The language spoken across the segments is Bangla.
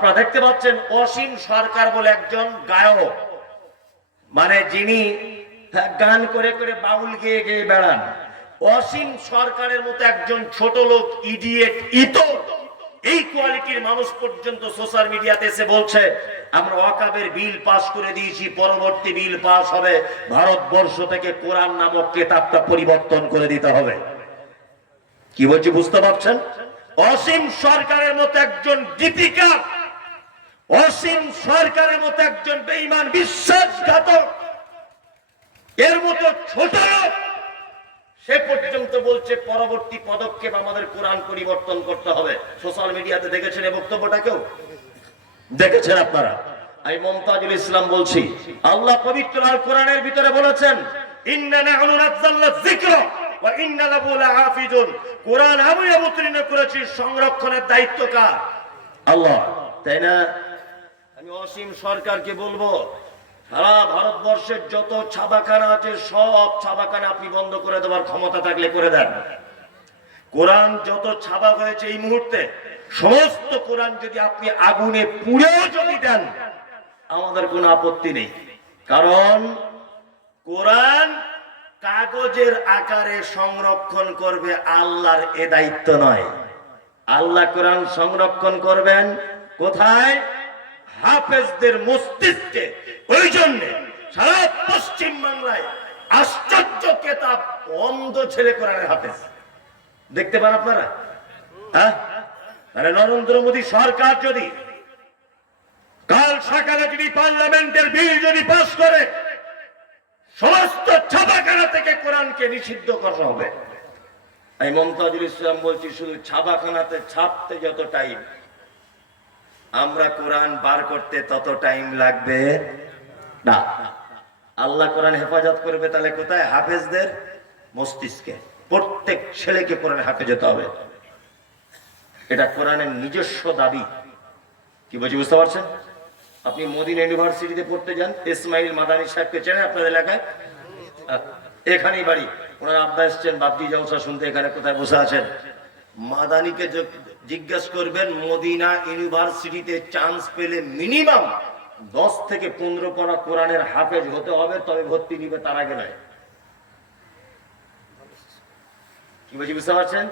আপনারা দেখতে পাচ্ছেন অসীম সরকার বলে একজন গায়ক, মানে যিনি গান করে করে বাউল গেয়ে গেয়ে বেড়ান, অসীম সরকারের মতো একজন ছোট লোক, ইডিয়েট, ইতর, এই কোয়ালিটির মানুষ পর্যন্ত সোশ্যাল মিডিয়াতে এসে বলছে আমরা ওয়াকফের বিল পাস করে দিয়েছি, পরবর্তী বিল পাস হবে, ভারতবর্ষ থেকে কোরআন নামক কিতাবটা পরিবর্তন করে দিতে হবে। কি বলছি বুঝতে পারছেন? অসীম সরকারের মতো একজন দীপিকা, অসীম সরকারের মতো একজন বেঈমান বিশ্বাসঘাতক, এর মতো ছোট লোক সে পর্যন্ত বলছে পরবর্তী পদক্ষেপ আমাদের কোরআন পরিবর্তন করতে হবে। সোশ্যাল মিডিয়াতে দেখেছেন এই বক্তব্যটা? কেউ দেখেছেন আপনারা? আমি মুমতাজুল ইসলাম বলছি, আল্লাহ পবিত্র আল কোরআনের ভিতরে বলেছেন ইন্না নাহনু নাযালনা যিকরা ওয়া ইন্না লাহু লাহাফিজুন, কোরআন আমি অবতীর্ণ করেছি, সংরক্ষণের দায়িত্ব কার? আল্লাহ। তাই না? আমি অসীম সরকারকে বলবো সারা ভারতবর্ষের যত ছাপাখানা আছে সব ছাপাখানা আপনি বন্ধ করে দেওয়ার ক্ষমতা থাকলে করে দেন। কোরআন যত ছাপা হয়েছে এই মুহূর্তে সমস্ত কোরআন যদি আপনি আগুনে পুড়েও যদি দেন আমাদের কোনো আপত্তি নেই, কারণ কোরআন কাগজের আকারে সংরক্ষণ করবে আল্লাহর এ দায়িত্ব নয়। আল্লাহ কোরআন সংরক্ষণ করবেন কোথায়? হাফেজদের মস্তিষ্কে। ওই জন্য সারা পশ্চিম বাংলায় আশ্চর্য কেতাব অন্ধ ছেলে কোরআনের হাফেজ দেখতে পান আপনারা। মানে নরেন্দ্র মোদী সরকার যদি কাল সকালে যদি পার্লামেন্টের বিল যদি পাস করে সমস্ত ছাপাখানা থেকে কোরআনকে নিষিদ্ধ করা হবে। আমি মুমতাজুল ইসলাম বলছি, শুধু ছাপাখানাতে ছাপতে যত টাইম, আমরা কোরআন বার করতে তত টাইম লাগবে না। আল্লাহ কোরআন হেফাজত করবে তাহলে কোথায়? হাফেজদের মস্তিষ্কে। প্রত্যেক ছেলেকে কোরআন হাফেজ হতে হবে, এটা কোরআনের নিজস্ব দাবি। কি বলছি বুঝতে পারছেন? আপনি মদিনা ইউনিভার্সিটিতে পড়তে যান, ইসমাইল মাদানী সাহেবকে চেনেন আপনাদের এলাকায়? এখানেই বাড়ি, ওনারা আব্বা এসছেন বাবজি জলসা শুনতে, এখানে কোথায় বসে আছেন। মাদানীকে জিজ্ঞেস করবেন মদিনা ইউনিভার্সিটিতে চান্স পেলে মিনিমাম 10 থেকে 15 পারা কোরআনের হাফেজ হতে হবে, তবে ভর্তি নিবে, তার আগে নয়। কি বলছি বুঝতে পারছেন?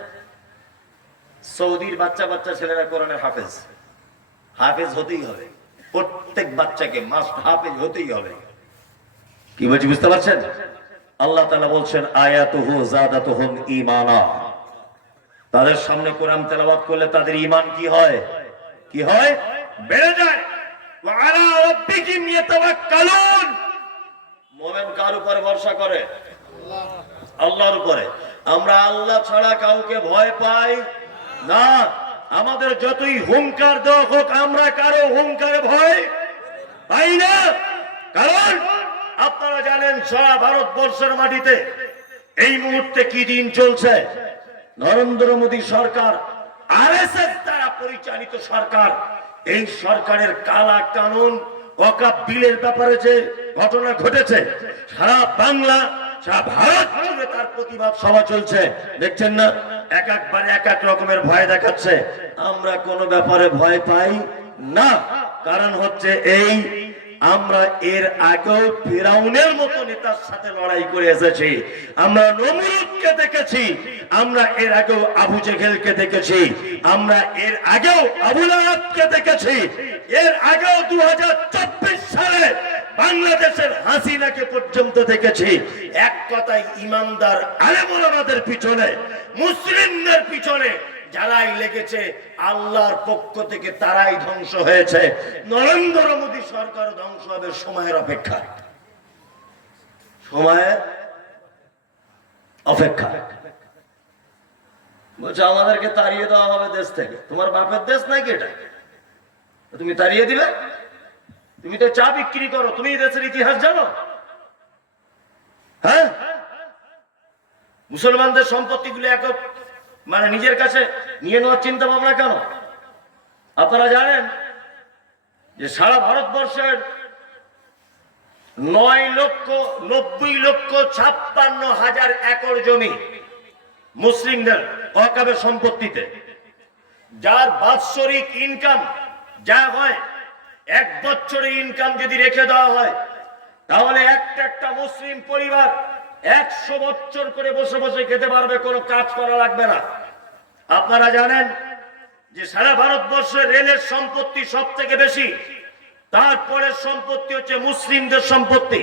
সৌদির বাচ্চা বাচ্চা ছেলেরা কোরআনের হাফেজ, হাফেজ হতেই হবে, প্রত্যেক বাচ্চাকে মাস্ট হাফেজ হতেই হবে। কি বলছি বুঝতে পারছেন? আল্লাহ তাআলা বলছেন আয়াতুহু যাদাতুহুম ঈমানা, তাদের সামনে কোরআন তেলাওয়াত করলে তাদের ঈমান কি হয়? কি হয়? বেড়ে যায়। ওয়া আলা রাব্বিহিম ইয়াতাওয়াক্কালুন, মুমিন কার উপরে ভরসা করে? আল্লাহর উপরে। আমরা আল্লাহ ছাড়া কাউকে ভয় পাই না। আমাদের যতই হুঙ্কার দেওয়া হোক আমরা কারো হুঙ্কারে ভয় পাই না, কারণ আপনারা জানেন সারা ভারতবর্ষের মাটিতে এই মুহূর্তে কি দিন চলছে। নরেন্দ্র মোদী সরকার, আরএসএস দ্বারা পরিচালিত সরকার, এই সরকারের কালা কানুন ওয়াকফ বিলের ব্যাপারে যে ঘটনা ঘটেছে, সারা বাংলা সারা ভারত জুড়ে তার প্রতিবাদ সভা চলছে, দেখছেন না? একবারে এক এক রকমের ভয় দেখাচ্ছে। আমরা কোনো ব্যাপারে ভয় পাই না, কারণ হচ্ছে এই আমরা এর আগেও ফিরাউনের মতো নেতার সাথে লড়াই করে এসেছি, আমরা নমরুদকে দেখেছি, আমরা এর আগেও আবু জেহেলকে দেখেছি, আমরা এর আগেও আবু লাহাবকে দেখেছি, এর আগেও 2024 সালে বাংলাদেশের হাসিনাকে পর্যন্ত দেখেছি। এক কথায় ইমানদার আলেম ওলামাদের পিছনে, মুসলিমদের পিছনে যারাই লেগেছে আল্লাহর পক্ষ থেকে তারাই ধ্বংস হয়েছে। নরেন্দ্র মোদী সরকার ধ্বংস হবে সময়ের অপেক্ষা, সময়ের অপেক্ষা। বলছে আমাদেরকে তাড়িয়ে দেওয়া হবে দেশ থেকে। তোমার বাপের দেশ নাকি এটা? তুমি তাড়িয়ে দিবে? তুমি তো চা বিক্রি করো, তুমি দেশের ইতিহাস জানো? হ্যাঁ, মুসলমানদের সম্পত্তিগুলো একক মানে নিজের কাছে নিয়ে নেওয়ার চিন্তা ভাবনা কেন? আপনারা জানেন যে সারা ভারতবর্ষের 9,90,56,000 একর জমি মুসলিমদের ওয়াকফের সম্পত্তিতে, যার বাৎসরিক ইনকাম যা হয় 1 বছরের ইনকাম যদি রেখে দেওয়া হয়, তাহলে একটা মুসলিম পরিবার 100 বছর করে বসে বসে খেতে পারবে, কোনো কাজ করা লাগবে না। আপনারা জানেন যে সারা ভারতবর্ষে রেলের সম্পত্তি সব থেকে বেশি, তারপরে সম্পত্তি হচ্ছে মুসলিমদের সম্পত্তি।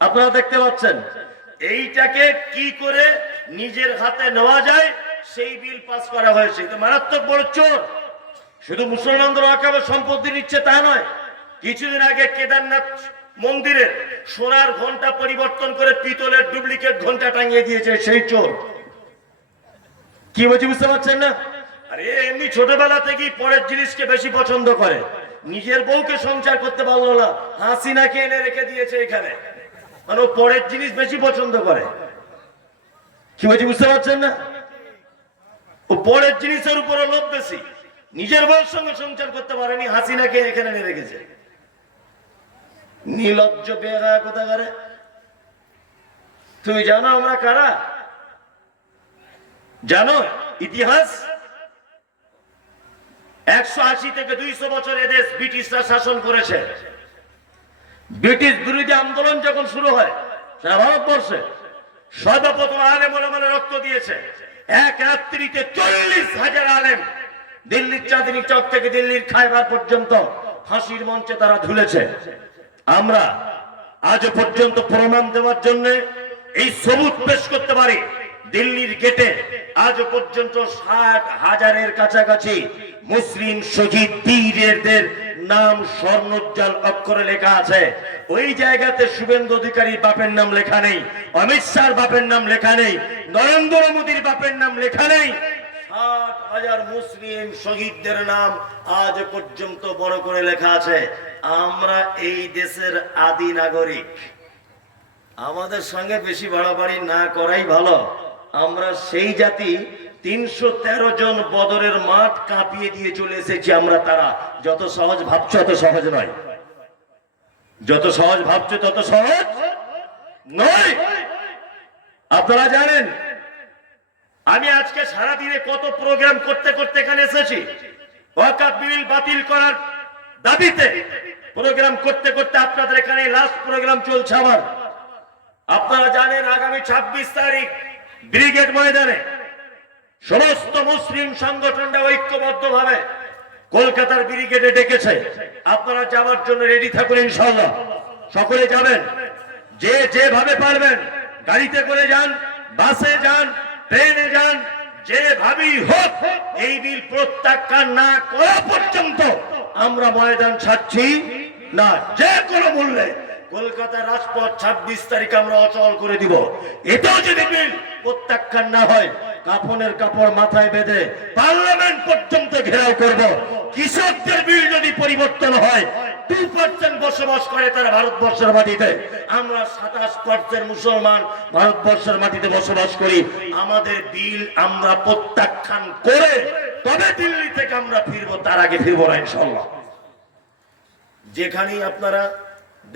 আপনারা দেখতে পাচ্ছেন, এইটাকে কি করে নিজের হাতে নেওয়া যায় সেই বিল পাস করা হয়েছে। তো মারাত্মক বড় চোর, শুধু মুসলমানদের ওয়াকফের সম্পত্তি নিচ্ছে তা নয়, কিছুদিন আগে কেদারনাথ মন্দিরের সোনার ঘন্টা পরিবর্তন করে পিতলের ডুপ্লিকেট ঘন্টা টাঙিয়ে দিয়েছে সেই চোর। কি বলছি বুঝতে পারছেন না? আরে এমনি ছোটবেলা থেকেই পরের জিনিসকে বেশি পছন্দ করে, নিজের বউকে সংসার করতে পারলো না, হাসিনাকে এনে রেখে দিয়েছে এখানে, মানে ও পরের জিনিস বেশি পছন্দ করে। কি বলছি বুঝতে পারছেন না? ও পরের জিনিসের উপরে লোভ বেশি, নিজের বউর সঙ্গে সংসার করতে পারেনি, হাসিনাকে এখানে এনে রেখেছে। নির্লজ্জ বেহায়া কোথাকারে। তুমি জানো আমরা কারা? জানো ইতিহাস? 180 থেকে 200 বছর এদেশ ব্রিটিশরা শাসন করেছে। ব্রিটিশ বিরোধী আন্দোলন যখন শুরু হয় সারা ভারতবর্ষে, সর্বপ্রথম আলেম ওলামারা রক্ত দিয়েছে। এক রাত্রিতে 40,000 আলেম দিল্লির চাঁদনী চক থেকে দিল্লির খায়বার পর্যন্ত ফাঁসির মঞ্চে তারা ঝুলেছে। আমরা আজ পর্যন্ত প্রমাণ দেওয়ার জন্য এই সবুত পেশ করতে পারি, দিল্লির গেটে আজ পর্যন্ত 60,000-এর কাছাকাছি মুসলিম শহীদ বীরদের নাম স্বর্ণোজ্জ্বল অক্ষরে লেখা আছে। ওই জায়গাতে শুভেন্দু অধিকারীর বাপের নাম লেখা নেই, অমিত শাহর বাপের নাম লেখা নেই, নরেন্দ্র মোদীর বাপের নাম লেখা নেই। 60,000 মুসলিম শহীদদের নাম আজ পর্যন্ত বড় করে লেখা আছে। আমরা এই দেশের আদি নাগরিক, আমাদের সঙ্গে বেশি বাড়াবাড়ি না করাই ভালো। আমরা সেই জাতি, 313 জন বদরের মাঠ কাঁপিয়ে দিয়ে চলে এসেছি আমরা। তারা যত সহজ ভাবছো তত সহজ নয়, যত সহজ ভাবছো তত সহজ নয়। আপনারা জানেন আমি আজকে সারাদিনে কত প্রোগ্রাম করতে করতে এখানে এসেছি। ওয়াকফ বিল বাতিল করার দাবিতে প্রোগ্রাম করতে করতে আপনাদের এখানে লাস্ট প্রোগ্রাম চলছে আমার। আপনারা জানেন আগামী 26 তারিখ ব্রিগেড ময়দানে সমস্ত মুসলিম সংগঠনরা ঐক্যবদ্ধভাবে কলকাতার ব্রিগেডে ডেকেছে। আপনারা যাওয়ার জন্য রেডি থাকুন ইনশাআল্লাহ। সকলে যাবেন, যে যেভাবে পারবেন, গাড়িতে করে যান, বাসে যান, ট্রেনে যান, যেভাবেই হোক এই বিল প্রত্যাখ্যান না করা পর্যন্ত আমরা ময়দান ছাড়ছি না। যে কোনো মূল্যে কলকাতার রাজপথ 26 তারিখ আমরা অচল করে দিব। এটাও যদি বিল প্রত্যাখ্যান না হয়, কাফনের কাপড় মাথায় বেঁধে পার্লামেন্ট পর্যন্ত ঘেরাও করব। কৃষকদের বিল যদি পরিবর্তন হয়, 2% বসবাস করে তারা ভারতবর্ষের মাটিতে, আমরা 27% মুসলমান ভারতবর্ষের মাটিতে বসবাস করি। আমাদের বিল আমরা প্রত্যাখ্যান করে তবে দিল্লি থেকে আমরা ফিরবো, তার আগে ফিরবো না ইনশাআল্লাহ। যেখানেই আপনারা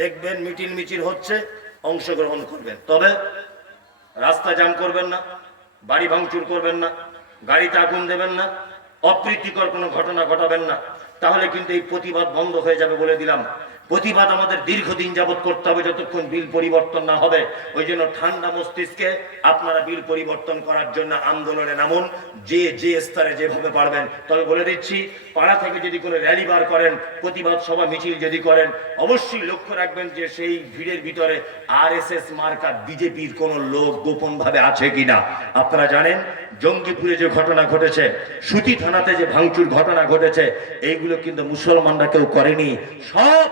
দেখবেন মিটিং মিছিল হচ্ছে, অংশগ্রহণ করবেন, তবে রাস্তা জ্যাম করবেন না, বাড়ি ভাঙচুর করবেন না, গাড়িতে আগুন দেবেন না, অপ্রীতিকর কোনো ঘটনা ঘটাবেন না। তাহলে কিন্তু এই প্রতিবাদ বন্ধ হয়ে যাবে বলে দিলাম। প্রতিবাদ আমাদের দীর্ঘদিন যাবত করতে হবে যতক্ষণ বিল পরিবর্তন না হবে। ওই জন্য ঠান্ডা মস্তিষ্কে আপনারা বিল পরিবর্তন করার জন্য আন্দোলনে নামুন, যে যে স্তরে যেভাবে পারবেন। তবে বলে দিচ্ছি, পাড়া থেকে যদি কোনো র্যালি বার করেন, প্রতিবাদ সভা মিছিল যদি করেন, অবশ্যই লক্ষ্য রাখবেন যে সেই ভিড়ের ভিতরে RSS মার্কা বিজেপির কোনো লোক গোপন ভাবে আছে কিনা। আপনারা জানেন জঙ্গিপুরে যে ঘটনা ঘটেছে, সুতি থানাতে যে ভাঙচুর ঘটনা ঘটেছে, এইগুলো কিন্তু মুসলমানরা কেউ করেনি। সব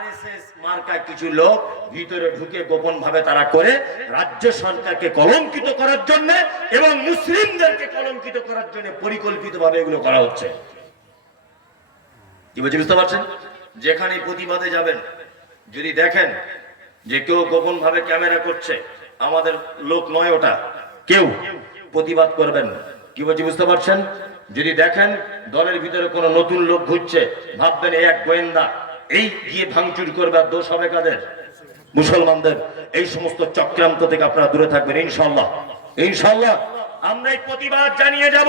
RSS মার্কা কিছু লোক ভিতরে ঢুকে গোপন ভাবে তারা করে রাজ্য সরকারকে কলঙ্কিত করার জন্য এবং মুসলিমদেরকে কলঙ্কিত করার জন্য পরিকল্পিত ভাবে এগুলো করা হচ্ছে। কি বলছি বুঝতে পারছেন? যেখানে প্রতিবাদে যাবেন, যদি দেখেন যে কেউ গোপন ভাবে ক্যামেরা করছে, আমাদের লোক নয় ওটা, কেউ প্রতিবাদ করবেন। কি বলছি বুঝতে পারছেন? যদি দেখেন দলের ভিতরে কোনো নতুন লোক ঘুরছে, ভাববেন এই এক গোয়েন্দা, এই গিয়ে ভাঙচুর করবে, আর দোষ হবে কাদের? মুসলমানদের। এই সমস্ত চক্রান্ত থেকে আপনারা দূরে থাকবেন ইনশাআল্লাহ। ইনশাআল্লাহ আমরা এই প্রতিবাদ জানিয়ে যাব।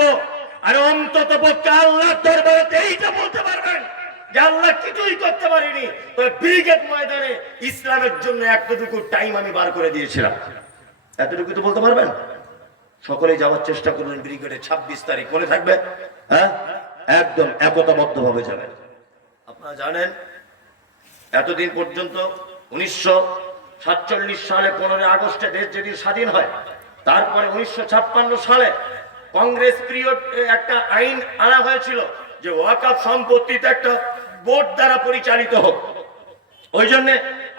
আর অন্তত পক্ষে আল্লাহর দরবারে এইটা বলতে পারবেন, যে আল্লাহ কিছুই করতে পারিনি, তবে ব্রিগেড ময়দানে ইসলামের জন্য এতটুকু টাইম আমি বার করে দিয়েছিলাম। এতটুকু তো বলতে পারবেন? সকলেই যাওয়ার চেষ্টা করবেন ব্রিগেডে 26 তারিখ, মনে থাকবে? হ্যাঁ, একদম একতাবদ্ধ ভাবে যাবেন। আপনারা জানেন এতদিন পর্যন্ত 1947 সালে 15 আগস্টে দেশ যেদিন স্বাধীন হয়, তারপরে 1956 সালে কংগ্রেস পিরিয়ড একটা আইন আনা হয়েছিল যে ওয়াকফ সম্পত্তিতে একটা বোর্ড দ্বারা পরিচালিত হোক। ওই জন্য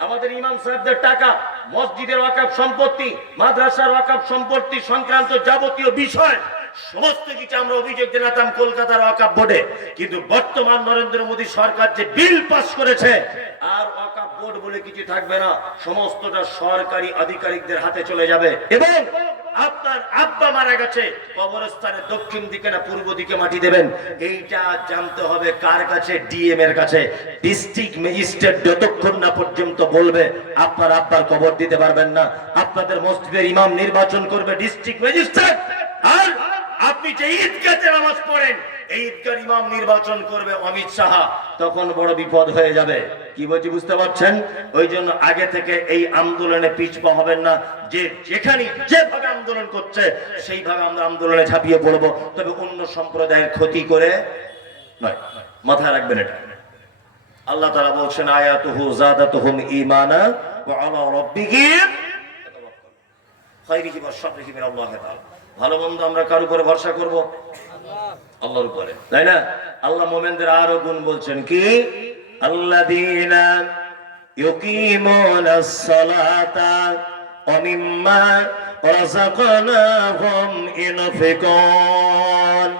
আমাদের ইমাম সাহেবদের টাকা, মসজিদের ওয়াকফ সম্পত্তি, মাদ্রাসার ওয়াকফ সম্পত্তি সংক্রান্ত যাবতীয় বিষয় সমস্ত কিছু আমরা অভিযোগ জানাতাম কলকাতার ওয়াকফ বোর্ডে। কিন্তু বর্তমান নরেন্দ্র মোদী সরকার যে বিল পাস করেছে, আর ওয়াকফ বোর্ড বলে কিছু থাকবে না, সমস্তটা সরকারি আধিকারিকদের হাতে চলে যাবে। এবং আপনার আব্বা মারা গেছে, কবরস্থানের দক্ষিণ দিকে না পূর্ব দিকে মাটি দেবেন, এইটা জানতে হবে কার কাছে? ডিএম এর কাছে। ডিস্ট্রিক্ট ম্যাজিস্ট্রেট যতক্ষণ না পর্যন্ত বলবে আপনার আব্বার কবর দিতে পারবেন না, আপনাদের মসজিদের ইমাম নির্বাচন করবে ডিস্ট্রিক্ট ম্যাজিস্ট্রেট। আর আপনি যে ঈদগাতে নামাজ পড়েন, এই ঈদগার ইমাম নির্বাচন করবে অমিত শাহ, তখন বড় বিপদ হয়ে যাবে। কি বলছি বুঝতে পারছেন? ওই জন্য আগে থেকে এই আন্দোলনে পিছপা হবেন না। যে যেখানে যেভাবে আন্দোলন করছে সেইভাবে আমরা আন্দোলনে ঝাঁপিয়ে পড়বো, তবে অন্য সম্প্রদায়ের ক্ষতি করে নয়। মাথায় রাখবেন এটা। আল্লাহ তাআলা বলছেন আয়াতুহু যাদাতুহুম ঈমানা ওয়া আলা রাব্বিহিম ইয়াতাওয়াক্কালুন। খায়রিহি ওয়া শাররিহি মিনাল্লাহি তাআলা। ভালো মন্দ আমরা কার উপরে ভরসা করব? আল্লাহর উপরে, তাই না? আল্লাহ মুমিনদের আরো গুণ বলছেন কি? আল্লাযীনা ইউকিমুনাস সালাতা ওয়া মিম্মা রাযাকনাহুম ইউনফিকুন।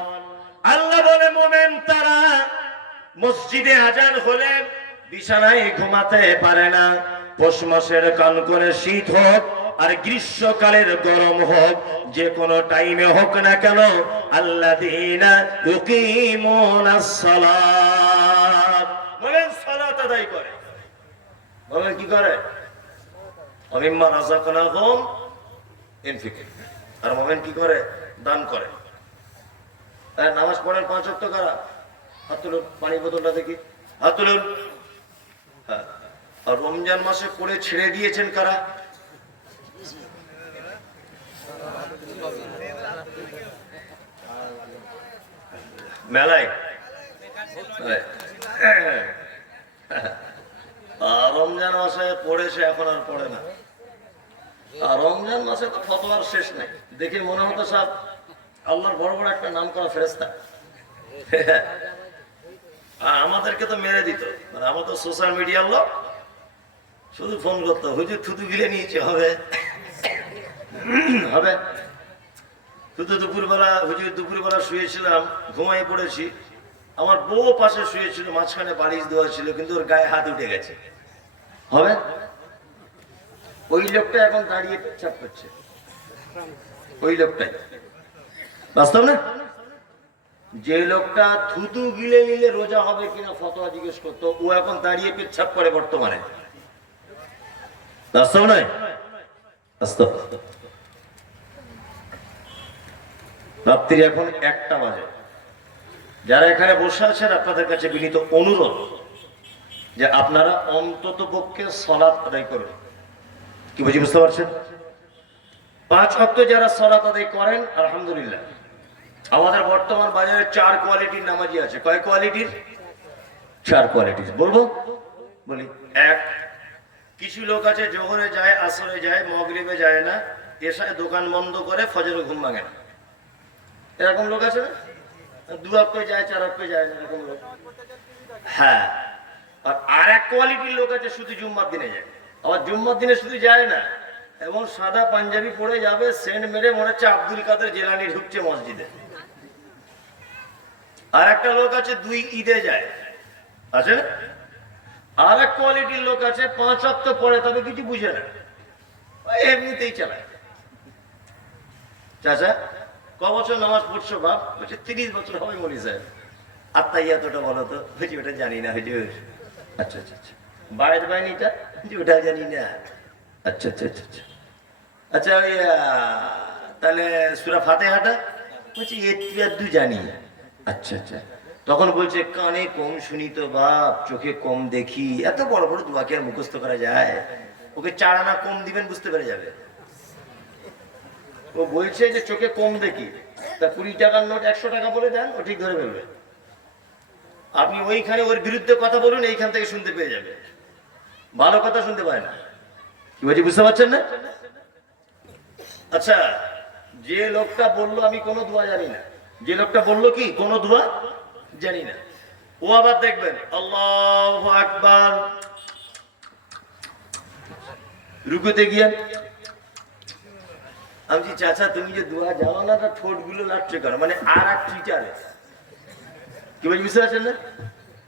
আল্লাহ বলে মুমিন তারা মসজিদে আজান হলে বিছানায় ঘুমাতে পারে না, পৌষ মাসের কনকনে শীত হোক আর গ্রীষ্মকালের গরম হোক, যে কোনো টাইমে হোক না কেন, আল্লাযীনা ইউকিমুনাস সালাত, বলেন সালাত আদায় করে। বলেন কি করে? মিম্মা রাযাকনাহুম ইউনফিকুন। আর মুমিন কি করে? দান করে। তাই নামাজ পড়েন 5 ওয়াক্ত কারা? হাত তুলুন, পানি বোতলটা দেখি, হাত তুলুন। হ্যাঁ, আর রমজান মাসে করে ছেড়ে দিয়েছেন কারা? মেলায় রমজান মাসে পড়েছে, এখন আর পড়ে না। আর রমজান মাসে তো ফতোয়ার শেষ নেই। দেখে মনে হতো সব আল্লাহর বড় বড় একটা নাম করা ফেরেশতা। আমাদেরকে তো মেরে দিত, মানে আমার তো সোশ্যাল মিডিয়ার লোক, শুধু ফোন করতো, হুজুর থুতু গিলে নিয়েছে, হবে হবে থুতু। দুপুরবেলা হুজুর দুপুরবেলা শুয়েছিলাম, ঘুমাই পড়েছি, আমার বউ পাশে শুয়েছিল, মাঝখানে বালিশ দেওয়া ছিল, কিন্তু ওর গায়ে হাত উঠে গেছে, হবে? ওই লোকটা এখন দাঁড়িয়ে পেচ্ছাপ করছে, ওই লোকটাই বাস্তব না? যে লোকটা থুতু গিলে নিলে রোজা হবে কিনা ফতোয়া জিজ্ঞেস করতো, ও এখন দাঁড়িয়ে পেচ্ছাপ করে বর্তমানে, বাস্তব নয়? বাস্তব। রাত্রি এখন 1টা বাজে। যারা এখানে বসে আছেন আপনাদের কাছে বিনীত অনুরোধ যে আপনারা অন্তত পক্ষে সালাত আদায় করুন। কি বুঝি বুঝতে পারছেন? 5 ওয়াক্ত যারা সালাত আদায় করেন আলহামদুলিল্লাহ। আমাদের বর্তমান বাজারে 4 কোয়ালিটির নামাজি আছে। কয় কোয়ালিটির? 4 কোয়ালিটির। বলবো? বলি। 1, কিছু লোক আছে জোহরে যায়, আসরে যায়, মাগরিবে যায় না, এশায় দোকান বন্ধ করে, ফজরে ঘুম ভাঙে না। এরকম লোক আছে না? 2 ওয়াক্ত যায়, 4 ওয়াক্ত যায় না, এরকম লোক। হ্যাঁ, আর এক কোয়ালিটির লোক আছে শুধু জুম্মার দিনে যায়। আবার জুম্মার দিনে শুধু যায় না, এবং সাদা পাঞ্জাবি পরে যাবে, সেন্ট মেরে মনে হচ্ছে আব্দুল কাদের জেলানি ঢুকছে মসজিদে। আর একটা লোক আছে 2 ঈদে যায়, আছে না? আর এক কোয়ালিটির লোক আছে 5 ওয়াক্ত পড়ে, তবে কিছু বুঝে না, এমনিতেই চালায়। চাচা ক বছর নামাজ পড়ছো বাপ? বলছে 30 বছর হবে মনি সাহেব। আত্মাইয়াতটা বলো তো? বলছি ওটা জানি না হুজুর। আচ্ছা আচ্ছা আচ্ছা। বায়ের বাহিনীটা? ওটা জানি না। আচ্ছা আচ্ছা আচ্ছা আচ্ছা। আচ্ছা ওই তাহলে সূরা ফাতিহাটা? বলছি একটু জানি। আচ্ছা আচ্ছা। তখন বলছে কানে কম শুনি তো বাপ, চোখে কম দেখি, এত বড় বড় দোয়া কি আর মুখস্থ করা যায়? ওকে 4 আনা কম দিবেন, বুঝতে পেরে যাবে। ও বলছে যে চোখে কম দেখি, তা 20 টাকার নোট 100 টাকা বলে দেন, ও ঠিক ধরে ফেলবে। আপনি ওইখানে ওর বিরুদ্ধে কথা বলুন, এইখান থেকে শুনতে পেয়ে যাবে। ভালো কথা শুনতে পায় না। কি বলছি বুঝতে পারছেন না? আচ্ছা, যে লোকটা বললো আমি কোনো দোয়া জানি না, যে লোকটা বললো কি কোনো দোয়া জানি না, ও আবার দেখবেন আল্লাহু আকবার, রুকুতে গিয়ে আমি চাচা তুমি যে দোয়া জানো না, তা ঠোঁট গুলো লাটছে কেন? মানে আর এক চিটারে। কি বলছি বুঝতে পারছেন না?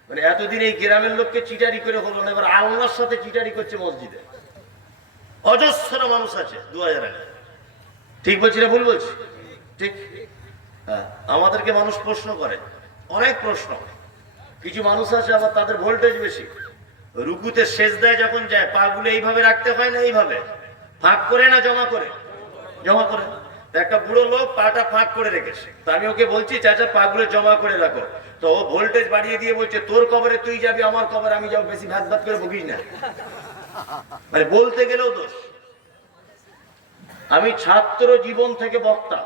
মানে এতদিন এই গ্রামের লোককে চিটারি করে হলো না, এবার আল্লাহর সাথে চিটারি করছে মসজিদে। অজস্র মানুষ আছে 2000 আগে। ঠিক বলছি না ভুল বলছি? ঠিক। হ্যাঁ, আমাদেরকে মানুষ প্রশ্ন করে, অনেক প্রশ্ন। কিছু মানুষ আছে আবার তাদের ভোল্টেজ বেশি, রুকুতে সেজদায় যখন যায় পা গুলো এইভাবে রাখতে হয় না, এইভাবে ফাঁক করে না জমা করে? জমা করে। একটা বুড়ো লোক পাটা ফাঁক করে রেখেছে, তো আমি ওকে বলছি চাচা পা গুলো জমা করে রাখো, তো ও ভোল্টেজ বাড়িয়ে দিয়ে বলছে তোর কবরে তুই যাবি, আমার কবরে আমি যাবো, বেশি ভাত ভাত করে বকিস না। মানে বলতে গেলেও দোষ। আমি ছাত্র জীবন থেকে বক্তা।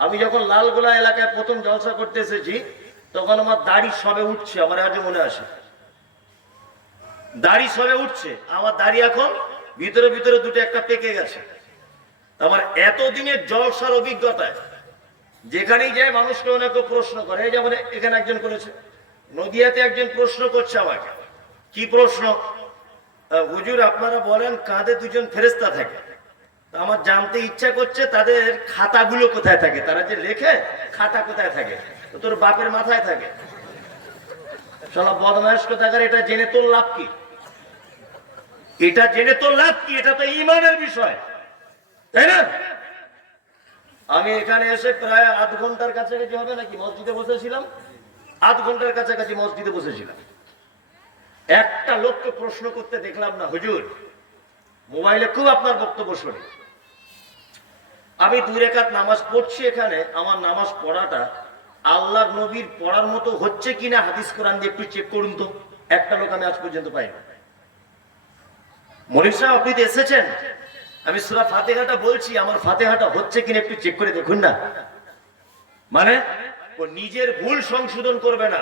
আমি যখন লালগোলা এলাকায় প্রথম জলসা করতে এসেছি, তখন আমার দাড়ি সবে উঠছে, আমার আজও মনে আসে, দাড়ি সবে উঠছে। আমার দাড়ি এখন ভিতরে ভিতরে দুটো একটা পেকে গেছে। আমার এতদিনের জলসার অভিজ্ঞতায় যেখানেই যায় মানুষকে অনেকে প্রশ্ন করে, এই যেমন এখানে একজন করেছে, নদিয়াতে একজন প্রশ্ন করছে আমাকে। কি প্রশ্ন? হুজুর আপনারা বলেন কাঁধে দুজন ফেরেশতা থাকে, আমার জানতে ইচ্ছা করছে তাদের খাতাগুলো কোথায় থাকে, তারা যে লেখে খাতা কোথায় থাকে? তো তোর বাপের মাথায় থাকে। শালা বদমাইশ কোথাকার, এটা জেনে তোর লাভ কি? এটা জেনে তোর লাভ কি? এটা তো ঈমানের বিষয়, তাই না? আমি এখানে এসে প্রায় 8 ঘন্টার কাছাকাছি হবে নাকি মসজিদে বসেছিলাম, 8 ঘন্টার কাছাকাছি মসজিদে বসেছিলাম। একটা লোককে প্রশ্ন করতে দেখলাম না, হুজুর মোবাইলে খুব আপনার বক্তব্য শুনি, আমি 2 রাকাত নামাজ পড়ছি এখানে, আমার নামাজ পড়াটা আল্লাহর নবীর পড়ার মতো হচ্ছে কিনা হাদিস কোরআন দিয়ে একটু চেক করুন তো। একটা লোক আমি আজ পর্যন্ত পাইনি। মনির সাহেব আপনি তো এসেছেন, আমি সূরা ফাতিহাটা বলছি, আমার ফাতিহাটা হচ্ছে কিনা একটু চেক করে দেখুন না। মানে ও নিজের ভুল সংশোধন করবে না,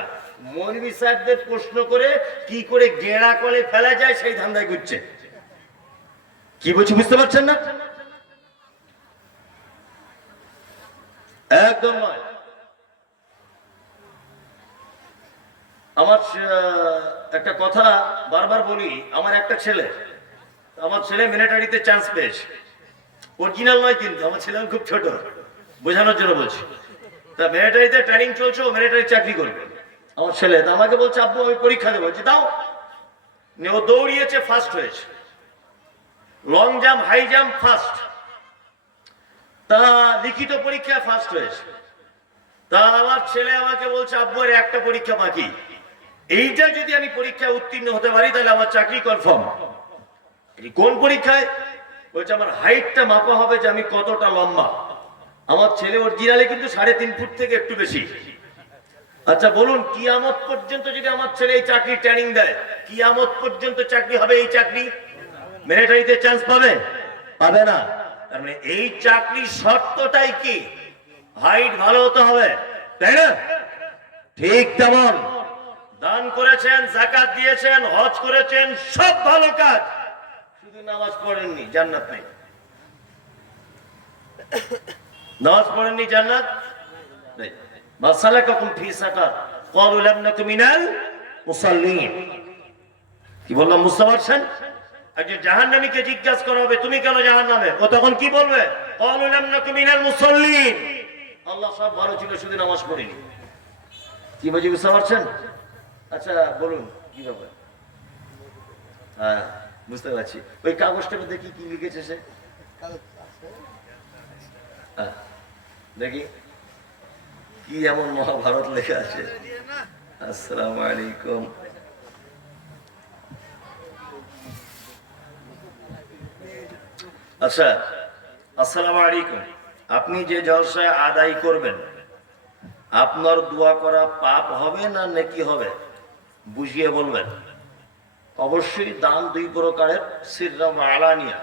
মৌলভী সাহেবদের প্রশ্ন করে কি করে গেঁড়া কলে ফেলা যায় সেই ধান্দায় ঘুরছে। কি বলছি বুঝতে পারছেন না? একদম নয়। আমার একটা কথা বারবার বলি, আমার একটা ছেলে, আমার ছেলে মিলিটারিতে চান্স পেয়েছে, অরিজিনাল নয় কিন্তু, আমার ছেলে খুব ছোট, বোঝানোর জন্য বলছি। তা মিলিটারিতে ট্রেনিং চলছে, ও মিলিটারি চাকরি করবে আমার ছেলে। তা আমাকে বলছে আব্বু আমি পরীক্ষা দেবো, বলছি দাও। ও দৌড়িয়েছে, ফার্স্ট হয়েছে, long jump high jump first, তা লিখিত পরীক্ষায় ফার্স্ট হয়েছে। তা আমার ছেলে আমাকে বলছে আব্বু এর একটা পরীক্ষা বাকি, এইটা যদি আমি পরীক্ষায় উত্তীর্ণ হতে পারি তাহলে আমার চাকরি কনফার্ম। কোন পরীক্ষায়? বলছে আমার হাইটটা মাপা হবে যে আমি কতটা লম্বা। আমার ছেলে অরিজিনালি কিন্তু 3.5 ফুট থেকে একটু বেশি। আচ্ছা বলুন, কিয়ামত পর্যন্ত যদি আমার ছেলে এই চাকরি ট্রেনিং দেয়, কিয়ামত পর্যন্ত চাকরি হবে এই চাকরি? মিলিটারিতে চান্স পাবে? পাবে না। তার মানে এই চাকরির শর্তটাই কি? হাইট ভালো হতে হবে, তাই না? ঠিক তেমন দান করেছেন, যাকাত দিয়েছেন, হজ করেছেন, সব ভালো কাজ, শুধু নামাজ পড়েননি, জান্নাত নেই। নামাজ পড়েননি, জান্নাত নেই। মাসালাকুম ফি সাকার ক্বালু লাম নাকু মিনাল মুসাল্লিন। কি বললাম বুঝতে পারছেন? একজন জাহান্নামীকে জিজ্ঞাসা করা হবে তুমি কেন জাহান্নামে, ও তখন কি বলবে? ক্বালু লাম নাকু মিনাল মুসাল্লিন। আল্লাহ সব ভালো ছিল, শুধু নামাজ পড়িনি। কি বুঝি বুঝতে পারছেন? আচ্ছা বলুন কি ব্যাপার? হ্যাঁ বুঝতে পারছি। ওই কাগজটাকে দেখি কি লিখেছে সে, দেখি কি এমন মহাভারত লেখা আছে। আসসালামু আলাইকুম। আচ্ছা আসসালামু আলাইকুম, আপনি যে জলসা আদায় করবেন আপনার দোয়া করা পাপ হবে না নেকি হবে বুঝিয়ে বলবেন। অবশ্যই দান দুই প্রকারের, সিররা ওয়া আলানিয়া,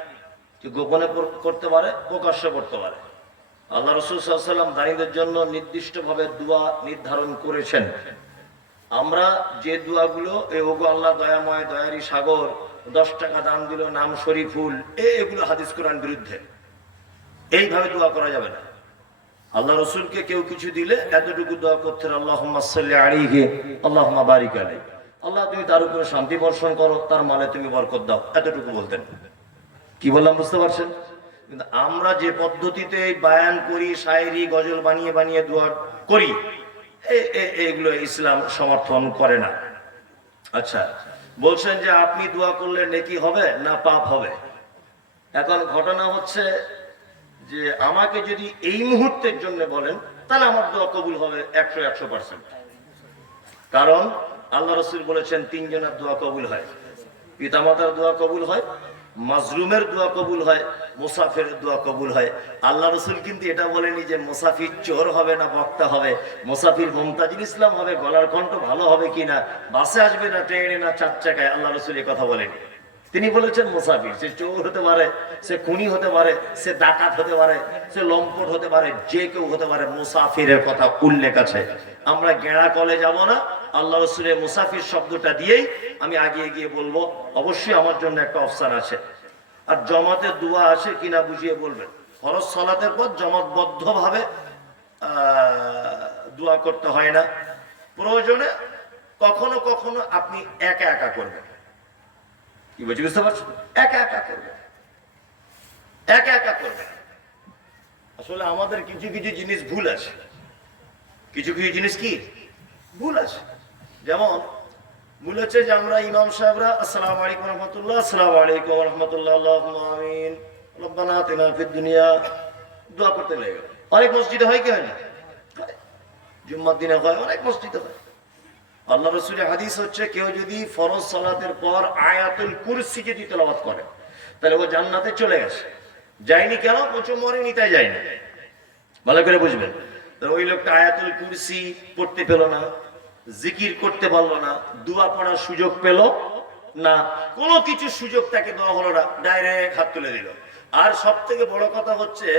যে গোপনে করতে পারে, প্রকাশ্যে করতে পারে। আল্লাহ রাসূল সাল্লাল্লাহু আলাইহি ওয়াসাল্লাম দানীদের জন্য নির্দিষ্টভাবে দোয়া নির্ধারণ করেছেন। আমরা যে দোয়াগুলো ওগো আল্লাহ দয়াময় দয়ারি সাগর, 10 টাকা দান দিল নাম শরীফুল, এগুলো হাদিস কোরআন বিরুদ্ধে। এইভাবে দোয়া করা যাবে না। আল্লাহ রসুলকে কেউ কিছু দিলে এতটুকু দোয়া করতেন, আল্লাহুম্মা সাল্লি আলাইহি আল্লাহুম্মা বারিক আলাইহি, আল্লাহ তুমি তার উপরে শান্তি বর্ষণ করো, তার মালে তুমি বরকত দাও, এতটুকু বলতেন। কি বললাম বুঝতে পারছেন? কিন্তু আমরা যে পদ্ধতিতে বায়ান করি, শায়েরি গজল বানিয়ে বানিয়ে দোয়া করি, এগুলো ইসলাম সমর্থন করে না। আচ্ছা, বলছেন যে আপনি দোয়া করলে নেকি হবে না পাপ হবে। এখন ঘটনা হচ্ছে যে আমাকে যদি এই মুহূর্তের জন্য বলেন, তাহলে আমার দোয়া কবুল হবে 100%। কারণ আল্লাহ রাসূল বলেছেন 3 জনের দোয়া কবুল হয়, পিতামাতার দোয়া কবুল হয়, মাজলুমের দোয়া কবুল হয়, মুসাফিরের দোয়া কবুল হয়। আল্লাহ রাসূল কিন্তু এটা বলেনি যে মুসাফির চোর হবে না বক্তা হবে, মুসাফির মুমতাজুল ইসলাম হবে, গলার কণ্ঠ ভালো হবে কিনা, বাসে আসবে না ট্রেনে না 4 চাকায়, আল্লাহ রাসূল এই কথা বলেনি। তিনি বলেছেন মুসাফির, সে চোর হতে পারে, সে খুনি হতে পারে, সে ডাকাত হতে পারে, সে লম্পট হতে পারে, যে কেউ হতে পারে, মুসাফিরের কথা উল্লেখ আছে। আমরা গেঁড়া কলে যাব না, আল্লাহ রাসূলের মুসাফির শব্দটা দিয়েই আমি আগিয়ে গিয়ে বলবো। অবশ্যই আমার জন্য একটা অপশন আছে। আর জমাতে দোয়া আছে কিনা বুঝিয়ে বলবেন। ফরজ সালাতের পর জমাতবদ্ধ ভাবে দোয়া করতে হয় না। প্রয়োজনে কখনো কখনো আপনি একা একা করবেন। কি বলছি বুঝতে পারছেন? একা একা করবেন, একা একা করবেন। আসলে আমাদের কিছু কিছু জিনিস ভুল আছে, কিছু কিছু জিনিস কি ভুল আছে। যেমন ভুল হচ্ছে যে আমরা ইমাম সাহেবরা আসসালামু আলাইকুম ওয়া রাহমাতুল্লাহ, আসসালামু আলাইকুম ওয়া রাহমাতুল্লাহ, আল্লাহুম্মা আমিন, রব্বানা আতিনা ফিদ দুনিয়া, দোয়া করতে লাগে। অনেক মসজিদে হয় কি হয় না? জুম্মার দিনে হয়, অনেক মসজিদে হয়। আল্লাহ রাসূলের হাদিস হচ্ছে কেউ যদি ফরজ সালাতের পর আয়াতুল কুরসি যদি তেলাওয়াত করে, তাহলে ও জান্নাতে চলে গেছে। যায়নি কেন? প্রচুর মরেনি তাই যায়নি। ভালো করে বুঝবেন। তো ওই লোকটা আয়াতুল কুরসি পড়তে পেল না, জিকির করতে পারলো না, দোয়া পড়ার সুযোগ পেল না, কোনো কিছু সুযোগ তাকে দেওয়া হলো না, ডাইরেক্ট হাত তুলে দিল। আর সব থেকে বড় কথা হচ্ছে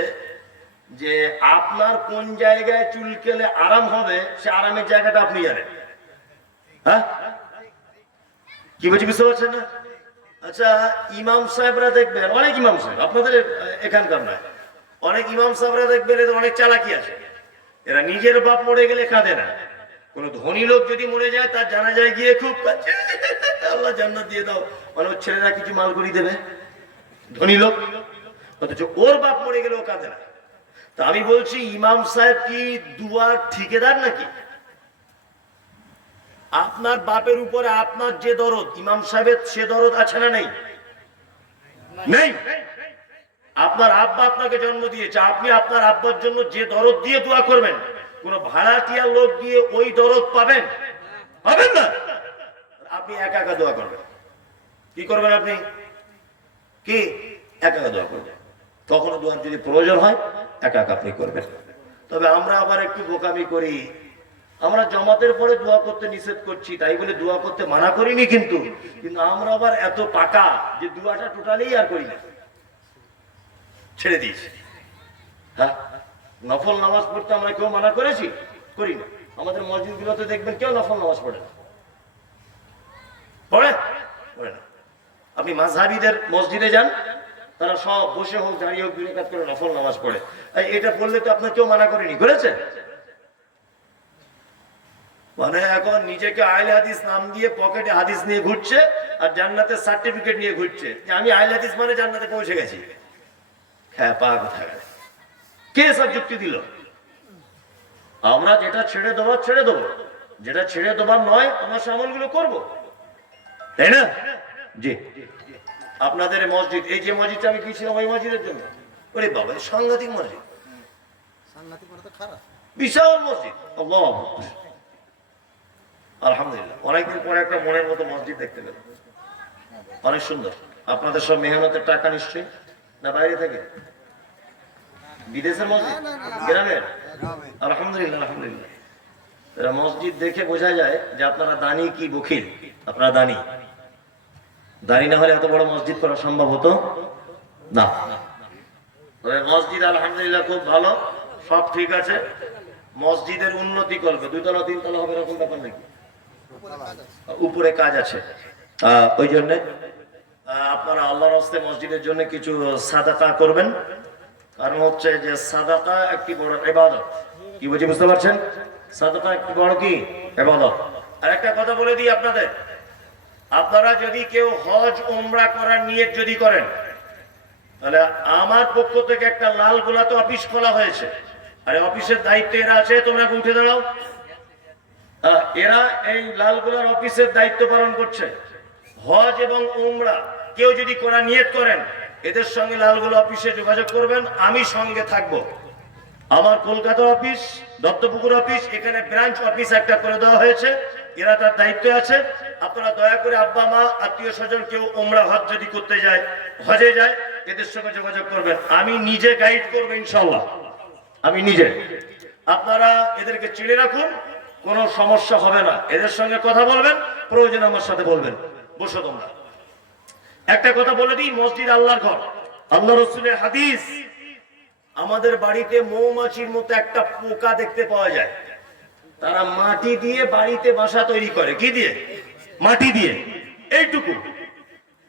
যে আপনার কোন জায়গায় চুলকেলে আরাম হবে, সে আরামের জায়গাটা আপনি জানেন। হ্যাঁ, কি বলছি বুঝতে পারছেন না? আচ্ছা, ইমাম সাহেবরা দেখবেন, অনেক ইমাম সাহেব আপনাদের এখানকার নয়, অনেক ইমাম সাহেবরা দেখবেন এদের অনেক চালাকি আছে। এরা নিজের বাপ মরে গেলে কাঁদে না। কোন ধনী লোক যদি মরে যায় তার জানাজায় গিয়ে খুব কাঁদছে, আল্লাহ জান্নাত দিয়ে দাও, মানে ওর ছেলেরা কিছু মালগুড়ি দেবে, ধনী লোক। অথচ ওর বাপ মরে গেলেও কাঁদে না। তা আমি বলছি, ইমাম সাহেব কি দুয়ার ঠিকাদার নাকি? আপনার বাপের উপরে আপনার যে দরদ, ইমাম সাহেবের সে দরদ আছে না নেই? নেই। আপনার আব্বা আপনাকে জন্ম দিয়েছে, আপনি আপনার আব্বার জন্য যে দরদ দিয়ে দোয়া করবেন, কোন ভাড়াটিয়া লোক দিয়ে ওই দরদ পাবেন? পাবেন না। আপনি একা একা দোয়া করবেন। কি করবেন আপনি? কি একা একা দোয়া করবেন। কখনো দোয়ার যদি প্রয়োজন হয় একা একা আপনি করবেন। তবে আমরা আবার একটু বোকামি করি, আমরা জমাতের পরে দোয়া করতে নিষেধ করছি, তাই বলে দোয়া করতে মানা করিনি, কিন্তু আমরা আবার এত পাকা যে দোয়াটা টোটালি আর করি না, ছেড়ে দিয়েছি। হ্যাঁ, নফল নামাজ পড়তে আমরা কেউ মানা করেছি? করি না। আমাদের মসজিদগুলোতে দেখবেন কেউ নফল নামাজ পড়ে না, পড়ে পড়ে না। আপনি মাযহাবীদের মসজিদে যান, তারা সব বসে হোক দাঁড়িয়ে হোক 2 রাকাত করে নফল নামাজ পড়ে। এটা পড়লে তো আপনার কেউ মানা করেনি, করেছে? মানে এখন নিজেকে আহলে হাদিস নাম দিয়ে পকেটে হাদিস নিয়ে ঘুরছে আর জান্নাতের সার্টিফিকেট নিয়ে ঘুরছে যে আমি আহলে হাদিস মানে জান্নাতে পৌঁছে গেছি। হ্যাঁ, পা কোথায় কে সব যুক্তি দিল? আমরা যেটা ছেড়ে দেওয়ার ছেড়ে দেবো, যেটা ছেড়ে দেওয়ার নয় আমরা আমলগুলো করব, তাই না? জি, আপনাদের মসজিদ, এই যে মসজিদটা আমি গিয়েছিলাম ওই মসজিদের জন্য, ওরে বাবা সাংঘাতিক মসজিদ, বিশাল মসজিদ। আলহামদুলিল্লাহ, অনেকদিন পরে একটা মনের মতো মসজিদ দেখতে পেলাম, অনেক সুন্দর। আপনাদের সব মেহনতের টাকা নিশ্চয়ই, না বাইরে থেকে? বিদেশের মসজিদ? গ্রামের? আলহামদুলিল্লাহ, আলহামদুলিল্লাহ। মসজিদ দেখে বোঝা যায় যে আপনারা দানি কি বখিল। আপনারা দানি না হলে এত বড় মসজিদ করা সম্ভব হতো না। তবে মসজিদ আলহামদুলিল্লাহ খুব ভালো, সব ঠিক আছে। মসজিদের উন্নতি করবে, 2 তলা 3 তলা হবে এরকম ব্যাপার নাকি? উপরে কাজ আছে। ওই জন্য আপনারা আল্লাহর রাস্তায় মসজিদের জন্য কিছু সাদাকা করবেন। কারণ হচ্ছে যে সাদাকা একটি বড় ইবাদত। কি বুঝি বুঝতে পারছেন? সাদাকা একটি বড় কি ইবাদত। আর একটা কথা বলে দিই আপনাদের, আপনারা যদি কেউ হজ উমরা করার নিয়ত যদি করেন, তাহলে আমার পক্ষ থেকে একটা লাল গোলাতে অফিস খোলা হয়েছে। আরে অফিসের দায়িত্ব এরা আছে, তোমরা উঠে দাঁড়াও। এরা এই লাল গোলার অফিসের দায়িত্ব পালন করছে। হজ এবং উমরা কেউ যদি করার নিয়ত করেন, এদের সঙ্গে লালগোলা অফিসে যোগাযোগ করবেন, আমি সঙ্গে থাকব। আমার কলকাতা অফিস, দত্তপুকুর অফিস, এখানে ব্রাঞ্চ অফিস একটা করে দেওয়া হয়েছে, এরা তার দায়িত্বে আছে। আপনারা দয়া করে আব্বা মা আত্মীয় স্বজন কেউ উমরা হজ যদি করতে যায়, হজে যায়, এদের সঙ্গে যোগাযোগ করবেন। আমি নিজে গাইড করবো ইনশাল্লাহ, আমি নিজে। আপনারা এদেরকে চিনে রাখুন, কোনো সমস্যা হবে না। এদের সঙ্গে কথা বলবেন, প্রয়োজন আমার সাথে বলবেন। বসো তোমরা। একটা কথা বলে দিই, মসজিদ আল্লাহর ঘর। আল্লাহ রাসূলের হাদিস, আমাদের বাড়িতে মৌমাছির মতো একটা পোকা দেখতে পাওয়া যায়। তারা মাটি দিয়ে বাড়িতে বাসা তৈরি করে। কি দিয়ে? মাটি দিয়ে। এইটুকু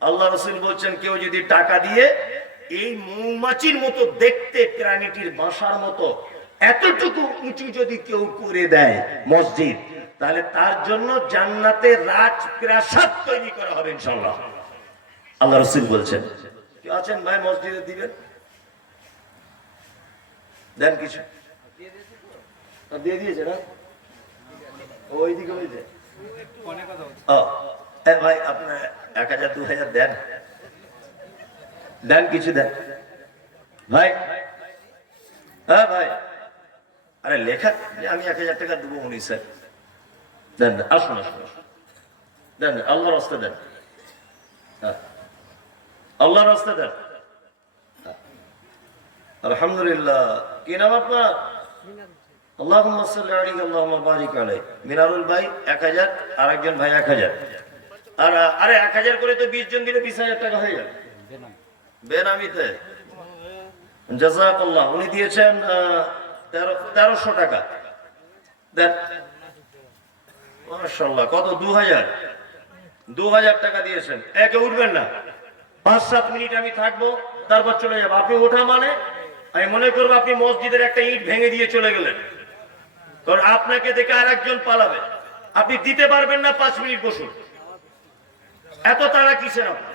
আল্লাহ রাসূল বলছেন, কেউ যদি টাকা দিয়ে এই মৌমাছির মতো দেখতে প্রাণীটির বাসার মতো এতটুকু উঁচু যদি কেউ করে দেয় মসজিদ, তাহলে তার জন্য জান্নাতে রাজপ্রাসাদ তৈরি করা হবে ইনশাআল্লাহ। আল্লাহ রাসূল বলছেন। কি আছেন ভাই মসজিদে দিবেন? দেন কিছু দিয়ে দিয়েছে না? ওইদিকে ওই যে ভাই আপনার 1000 2000 দেন, দেন কিছু দেন ভাই। হ্যাঁ ভাই, আরে লেখা যে আমি 1000 টাকা দেবো উনি স্যার, দেন আসুন আসুন দেন, আল্লাহর রাস্তায় দেন। হ্যাঁ আল্লাহর রাস্তায় দেন। আলহামদুলিল্লাহ। কি নাম আপনার? আল্লাহুম্মা সাল্লি আলাইহি আল্লাহুম্মা বারিক আলাইহি। মিনারুল ভাই 1000, আরেকজন ভাই 1000। আর আরে 1000 করে তো 20 জন দিলে 20000 টাকা হয়ে যাবে বেনামিতে। জাযাকাল্লাহ। উনি দিয়েছেন 1300 টাকা। দেন মাশাআল্লাহ। কত? 2000 টাকা দিয়েছেন। একে উঠবেন না, 5-7 মিনিট আমি থাকবো, তারপর চলে যাবো। আপনি ওঠা মানে আমি মনে করবো আপনি মসজিদের একটা ইট ভেঙে দিয়ে চলে গেলেন, কারণ আপনাকে দেখে আর একজন পালাবে। আপনি দিতে পারবেন না, 5 মিনিট বসুন। এত তাড়া কিসের আপনার?